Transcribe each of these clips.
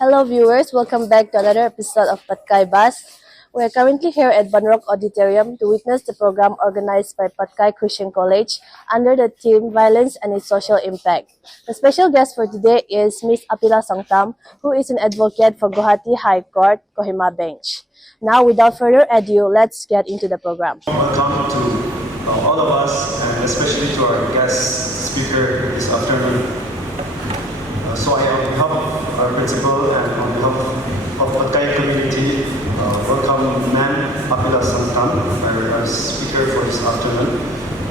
Hello viewers, welcome back to another episode of Patkai Bus. We are currently here at Banrock Auditorium to witness the program organized by Patkai Christian College under the theme Violence and its Social Impact. The special guest for today is Ms.Apila Sangtam, who is an advocate for Gauhati High Court, Kohima bench. Now, without further ado, let's get into the program. Welcome to all of us, and especially to our guest speaker this afternoon. So I, on behalf of our principal and on behalf of Patkai community, welcome Ms.Apila Sangtam, our speaker for this afternoon.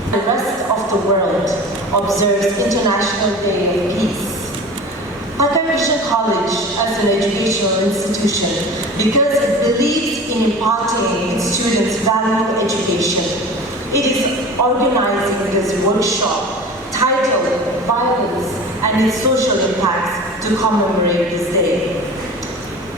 The rest of the world observes International Day of Peace. Patkai Christian College as an educational institution, because it believes in imparting its students valuable education, it is organizing this workshop titled Violence and its Social Impacts to commemorate this day.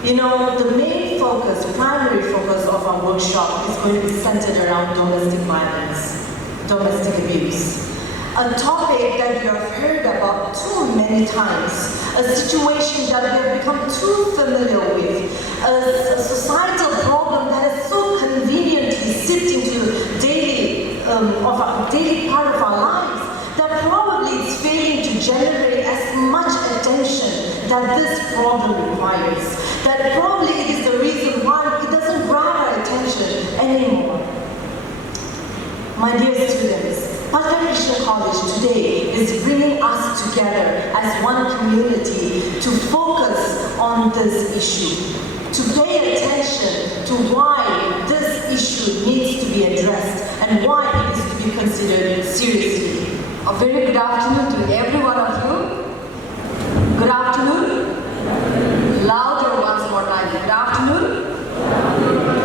You know, the main focus, primary focus of our workshop is going to be centered around domestic violence, domestic abuse. A topic that we have heard about too many times, a situation that we have become too familiar with, a societal problem that is so conveniently slipped into daily part of our lives, that probably is failing to generate as much attention that this problem requires. That probably is the reason why it doesn't grab our attention anymore. My dear students, Patkai Christian College today is bringing us together as one community to focus on this issue, to pay attention to why this issue needs to be addressed and why it is to be considered seriously. A very good afternoon to every one of you. Good afternoon. Louder once more time. Good afternoon.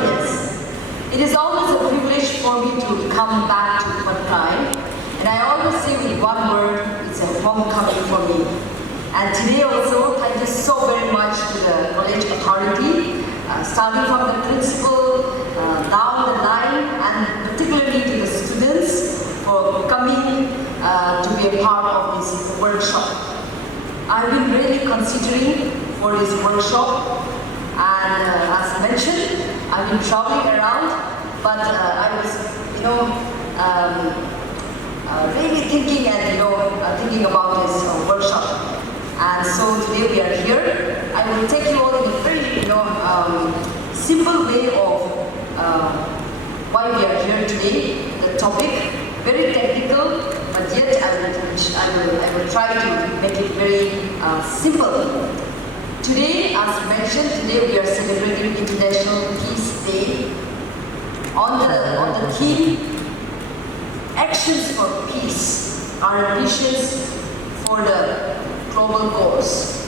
Yes. It is always a privilege for me to come back to Patkai. And I always say with one word, it's a homecoming for me. And today also, thank you so very much to the college authority, starting from the principal, down the line, and particularly to the students for coming to be a part of this workshop. I've been really considering for this workshop, and as mentioned, I've been traveling around, but I was, really thinking and thinking about this workshop. And so today we are here. I will take you all in a very simple way of why we are here today. The topic, very technical, but yet I will try to make it very simple. Today, as mentioned, today we are celebrating International Peace Day on the theme Actions for Peace, our ambitions for the global goals.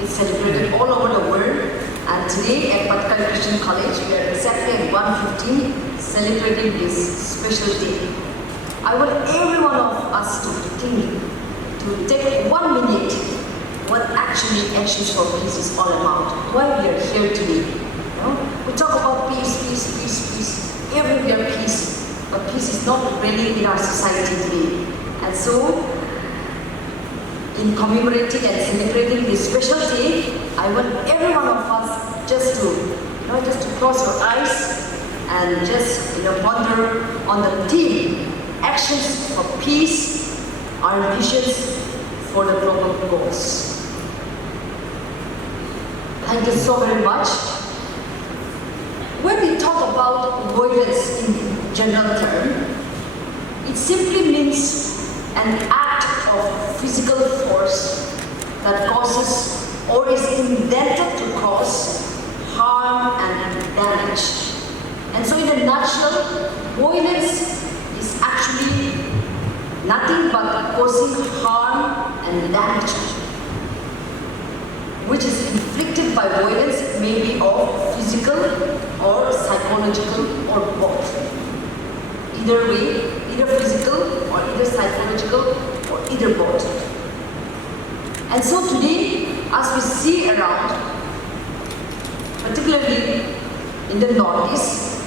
It's celebrated all over the world, and today at Patkai Christian College we are exactly at 1:15 celebrating this special day. I want every one of us to think, to take 1 minute what actually Actions for Peace is all about, why we are here today. We talk about peace, peace, peace, peace, everywhere peace, but peace is not really in our society today. And so, in commemorating and celebrating this special day, I want every one of us just to close your eyes and just ponder on the theme, Actions for Peace, our ambitions for the global goals. Thank you so very much. When we talk about violence in general term, it simply means an act of physical force that causes or is intended to cause harm and damage. And so in a nutshell, violence is actually nothing but causing harm and damage, which is inflicted by violence, maybe of physical or psychological or both. Either way, either physical or either psychological or either both. And so today, as we see around, particularly in the Northeast,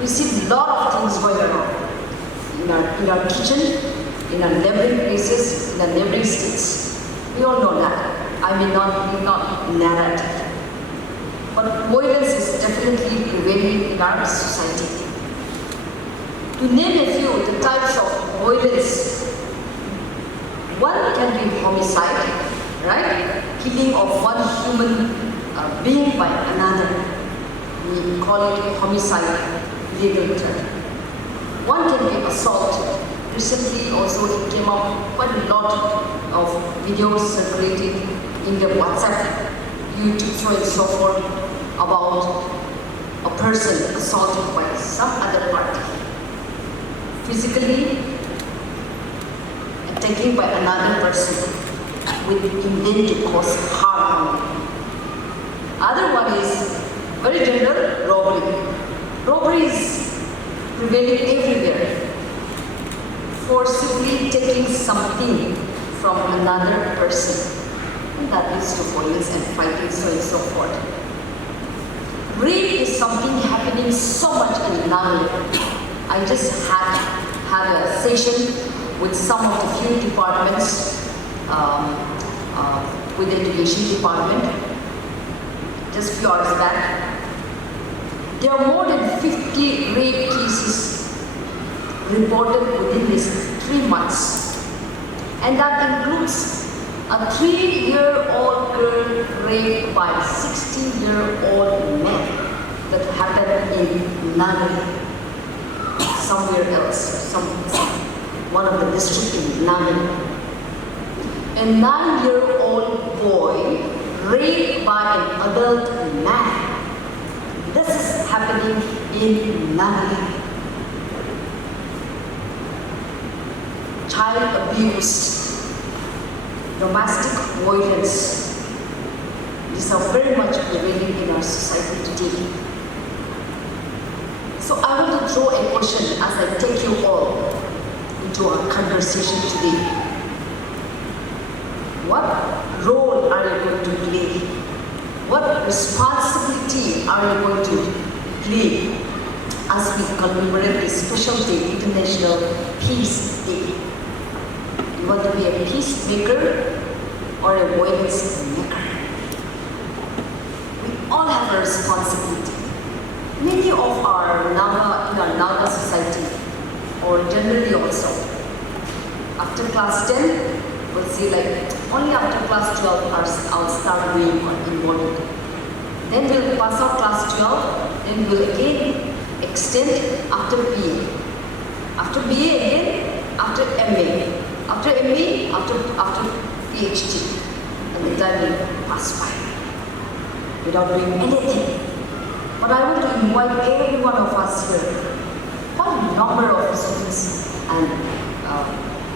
we see a lot of things going on in our kitchen, in our neighboring places, in our neighboring states. We all know that. I may not be not narrative. But violence is definitely prevailing in our society. To name a few, the types of violence, one can be homicide, right? Killing of one human being by another. We call it homicide, legal term. One can be assault. Recently also it came up quite a lot of videos circulating in the WhatsApp, YouTube, so and so forth, about a person assaulted by some other party. Physically attacking by another person with intent to cause harm. Other one is very general, robbery. Robbery is prevailing everywhere. Forcibly taking something from another person. And that leads to violence and fighting, so and so forth. Rape is something happening so much in Nagaland. I just had a session with some of the few departments, with the education department, just a few hours back. There are more than 50 rape cases reported within these 3 months. And that includes a 3-year-old girl raped by a 16-year-old man that happened in Nagaland, somewhere else, one of the districts in Nagaland. A 9-year-old boy raped by an adult man. This is happening in Nagaland. Child abuse, domestic violence. These are very much prevailing in our society today. So I want to throw a question as I take you all into our conversation today. What role are you going to play? What responsibility are you going to play as we commemorate this special day, International Peace Day? You want to be a peacemaker or a violence maker? We all have a responsibility. Many of our Naga society, or generally also, after class 10, we'll see like only after class 12 I'll start doing involvement. Then we'll pass out class 12, then we'll again extend after BA. After BA again, after MA. After MA, after PhD. And the time will pass by without doing anything. But I want to invite every one of us here, quite a number of students and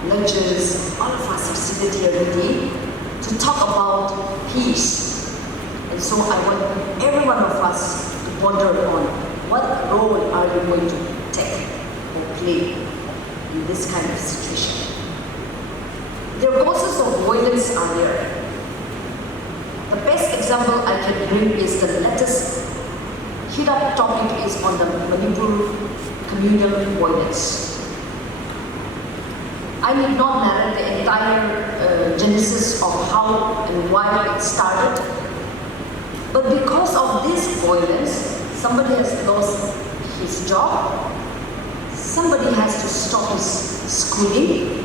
lecturers, all of us are seated here today to talk about peace. And so I want every one of us to ponder on what role are you going to take or play in this kind of situation. The causes of violence are there. The best example I can bring is the latest hit up topic is on the Manipur communal violence. I need not narrate the entire genesis of how and why it started, but because of this violence, somebody has lost his job, somebody has to stop his schooling,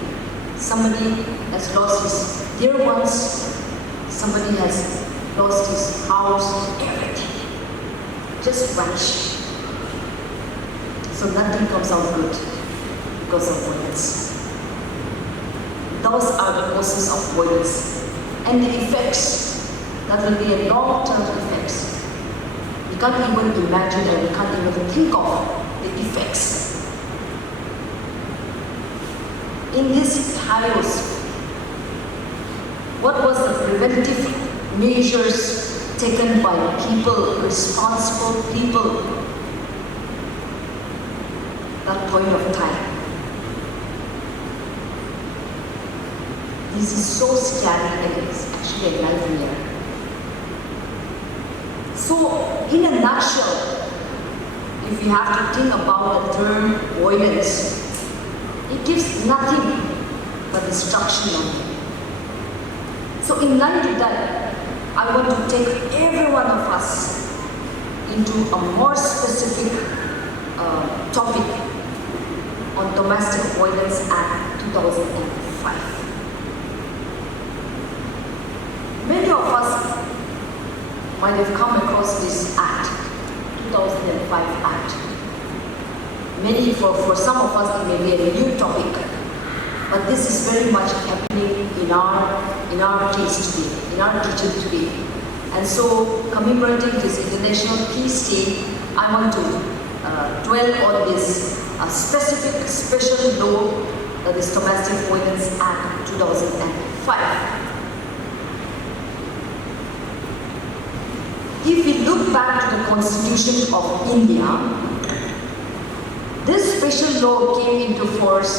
somebody has lost his dear ones, somebody has lost his house, everything. Just vanish. So nothing comes out good because of violence. Those are the causes of violence. And the effects, that will be a long-term effects. We can't even imagine and we can't even think of the effects. In this chaos, what was the preventive measures taken by people, responsible people, that point of time? This is so scary and it's actually a nightmare. So, in a nutshell, if you have to think about the term violence, it gives nothing but destruction only. So in line with that, I want to take every one of us into a more specific topic on Domestic Violence Act 2005. Many of us might have come across this Act, 2005 Act. Many, for some of us, it may be a new topic, but this is very much happening in our case today, in our region today. And so, commemorating this International Peace Day, I want to dwell on this specific, special law, that is Domestic Violence Act 2005. If we look back to the Constitution of India, this special law came into force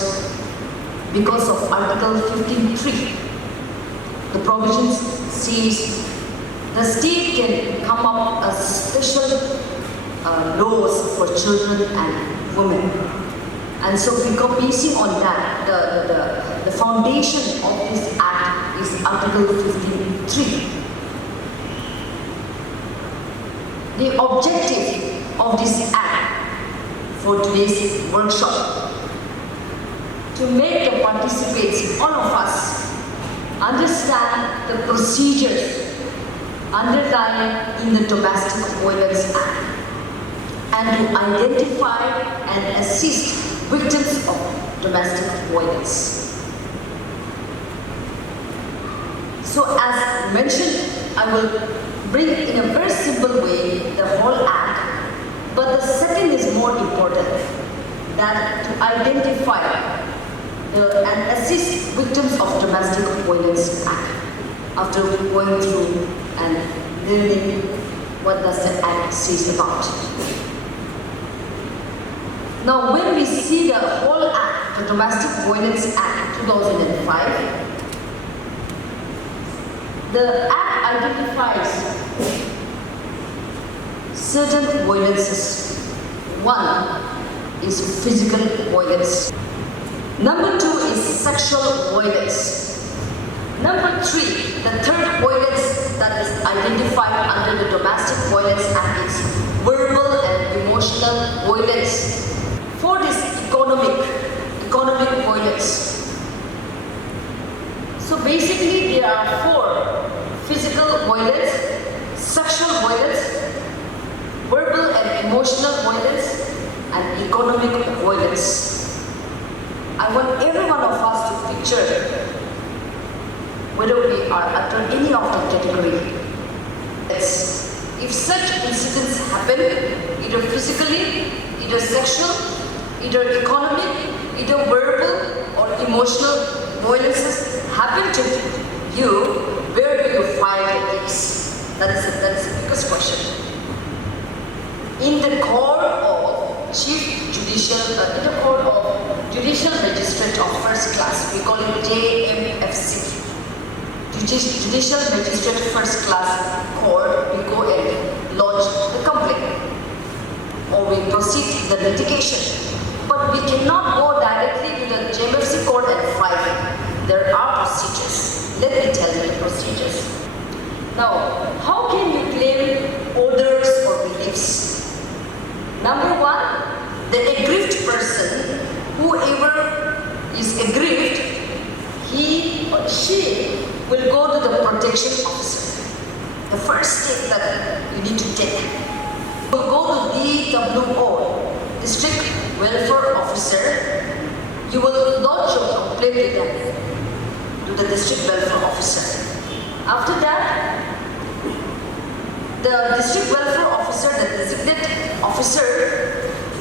because of Article 15(3). The provisions says the state can come up with special laws for children and women. And so basing on that, the foundation of this act is Article 15(3). The objective of this act for today's workshop, to make the participants, all of us, understand the procedures underlying in the Domestic Violence Act and to identify and assist victims of domestic violence. So as mentioned, I will bring in a very simple way the whole act, but the second is more important, that to identify and assist victims of Domestic Violence Act after going through and learning what does the act says about. Now when we see the whole act, the Domestic Violence Act 2005, the act identifies certain violences. One is physical violence. Number two is sexual violence. Number three, the third violence that is identified under the Domestic Violence Act is verbal and emotional violence. Fourth is economic violence. So basically there are four: physical violence, sexual violence, verbal and emotional violence, and economic violence. I want every one of us to picture whether we are under any of the category. If such incidents happen, either physically, either sexual, either economic, either verbal or emotional violences happen to you, where do you file the case? That is the biggest question. In the court of Judicial Magistrate of First Class, we call it JMFC. Judicial Magistrate First Class Court, we go and lodge the complaint, or we proceed the litigation. But we cannot go directly to the JMFC court and file it. There are procedures. Let me tell you the procedures. Now, how can you claim orders or reliefs? Number one, the aggrieved person, whoever is aggrieved, he or she will go to the protection officer. The first step that you need to take, you will go to DWO, District Welfare Officer. You will lodge your complaint with them, to the District Welfare Officer. After that, the District Welfare Officer, the designated officer,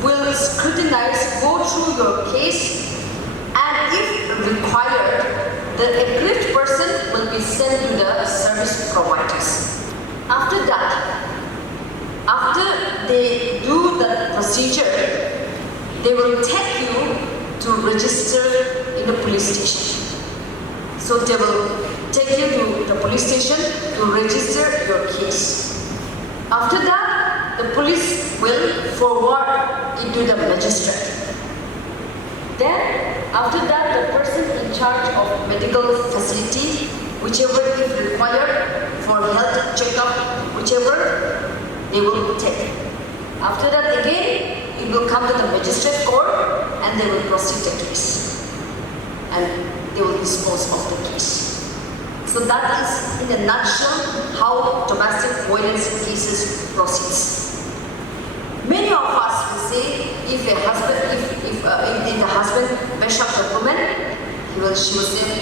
will scrutinize, go through your case, and if required, the aggrieved person will be sent to the service providers. After that, after they do the procedure, they will take you to register in the police station. So they will take you to the police station to register your case. After that, the police will forward it to the magistrate. Then, after that, the person in charge of medical facility whichever if required for health checkup, whichever they will take. After that again, it will come to the magistrate court and they will proceed the case. And they will dispose of the case. So that is in a nutshell how domestic violence cases proceeds. Many of us will say if a husband, if the husband mash up the woman, she will say,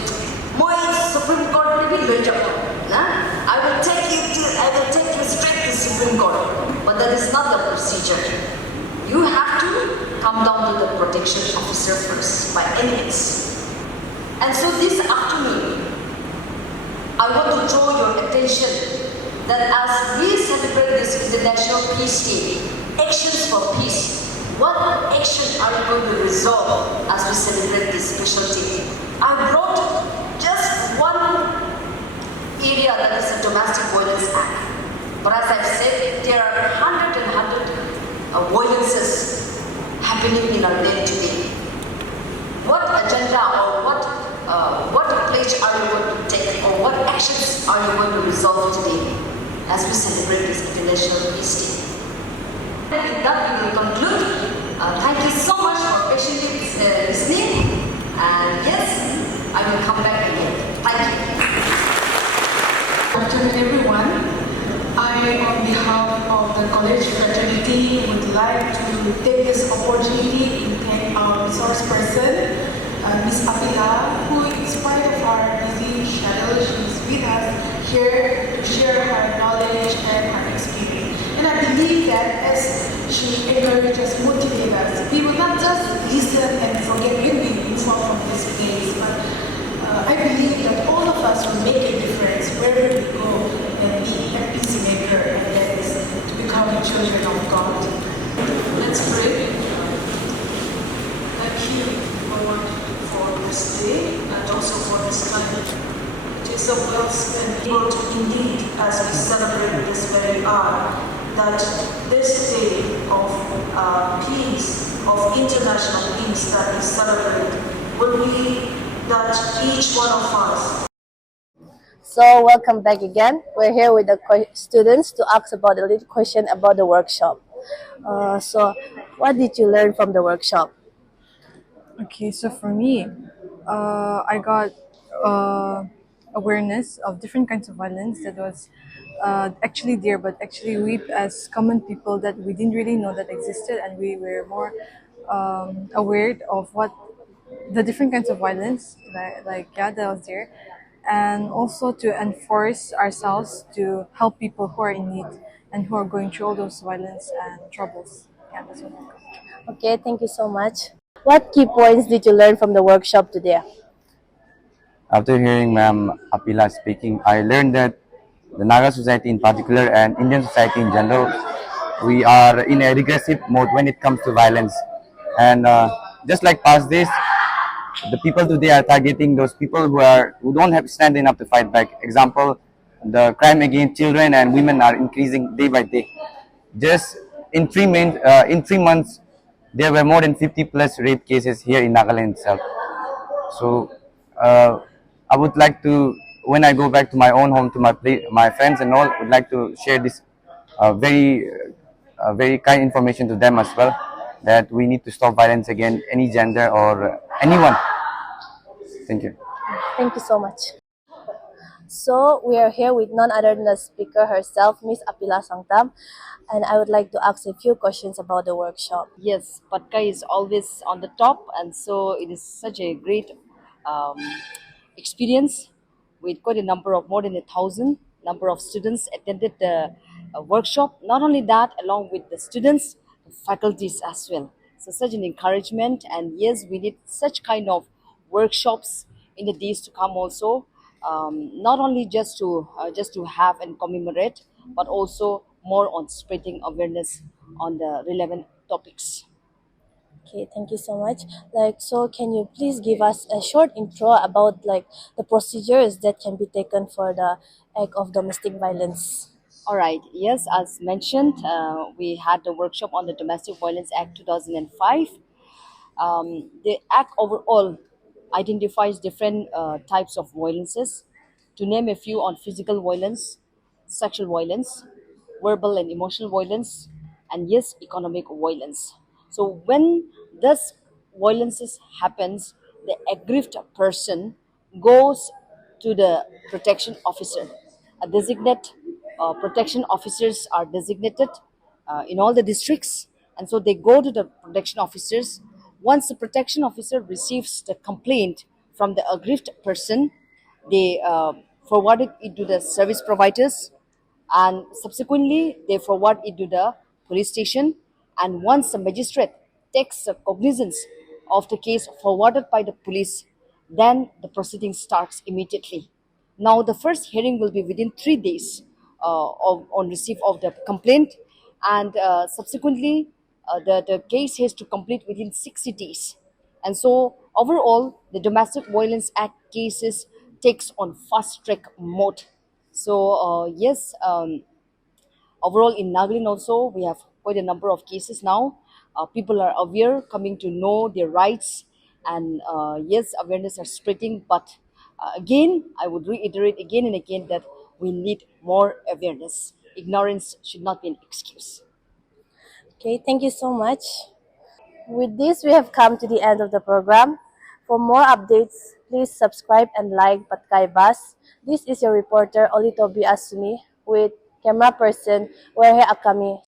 "Moi Supreme Court will be later. I will take you straight to Supreme Court." But that is not the procedure. You have to come down to the protection officer first by any means. And so this afternoon, I want to draw your attention that as we celebrate this International Peace Day, actions for peace, what action are you going to resolve as we celebrate this special day? I brought just one area, that is the Domestic Violence Act. But as I've said, there are hundred violences happening in our land today. What agenda or what pledge are you going to take or what actions are you going to resolve today as we celebrate this International Peace Day? With that, we will conclude. Thank you so much for patiently listening. And yes, I will come back again. Thank you. Good afternoon, everyone. I, on behalf of the college fraternity, would like to take this opportunity to thank our resource person, Ms.Apila, who, in spite of our busy schedule, she is with us here to share her knowledge and her experience. And I believe that as she encourages, motivates us, we will not just listen and forget when we move on from this place, but I believe that all of us will make a difference wherever we go and be a peacemaker, and that is to become children of God. Let's pray. Thank you, Lord, for this day and also for this time. It is a well spent word indeed as we celebrate this very hour, that this day of peace, of international peace that we celebrate, will be that each one of us. So welcome back again. We're here with the students to ask about a little question about the workshop. So what did you learn from the workshop? Okay, so for me, I got awareness of different kinds of violence that was actually there, but actually we as common people that we didn't really know that existed, and we were more aware of what the different kinds of violence that was there, and also to enforce ourselves to help people who are in need and who are going through all those violence and troubles. Yeah, that's what I got. Okay, thank you so much. What key points did you learn from the workshop today? After hearing Ms.Apila speaking, I learned that the Naga society in particular and Indian society in general, we are in a regressive mode when it comes to violence. And just like past days, the people today are targeting those people who don't have stand enough to fight back. Example, the crime against children and women are increasing day by day. Just in 3 months, there were more than 50 plus rape cases here in Nagaland itself. So I would like to, when I go back to my own home, to my friends and all, would like to share this very kind information to them as well, that we need to stop violence against any gender or anyone. Thank you. Thank you so much. So we are here with none other than the speaker herself, Ms.Apila Sangtam, and I would like to ask a few questions about the workshop. Yes, Patkai is always on the top, and so it is such a great um, experience with quite a number of more than 1,000 number of students attended the workshop. Not only that, along with the students, the faculties as well. So such an encouragement, and yes, we need such kind of workshops in the days to come also. Not only just to have and commemorate, but also more on spreading awareness on the relevant topics. Okay, thank you so much. So can you please give us a short intro about the procedures that can be taken for the act of domestic violence? All right. Yes, as mentioned, we had the workshop on the Domestic Violence Act 2005. The act overall identifies different types of violences, to name a few on physical violence, sexual violence, verbal and emotional violence, and yes, economic violence. So when this violences happens, the aggrieved person goes to the protection officer. A designate protection officers are designated in all the districts, and so they go to the protection officers. Once the protection officer receives the complaint from the aggrieved person, they forwarded it to the service providers, and subsequently they forward it to the police station. And once the magistrate takes cognizance of the case forwarded by the police, then the proceeding starts immediately. Now the first hearing will be within 3 days on receipt of the complaint, and subsequently the case has to complete within 60 days. And so overall, the Domestic Violence Act cases takes on fast track mode. So yes, overall in Nagaland also we have quite a number of cases now. People are aware, coming to know their rights, and yes, awareness are spreading. But again, I would reiterate again and again that we need more awareness. Ignorance should not be an excuse. Okay, thank you so much. With this, we have come to the end of the program. For more updates, please subscribe and like Patkai Bus. This is your reporter Olitobi Asumi with camera person Wehe Akami.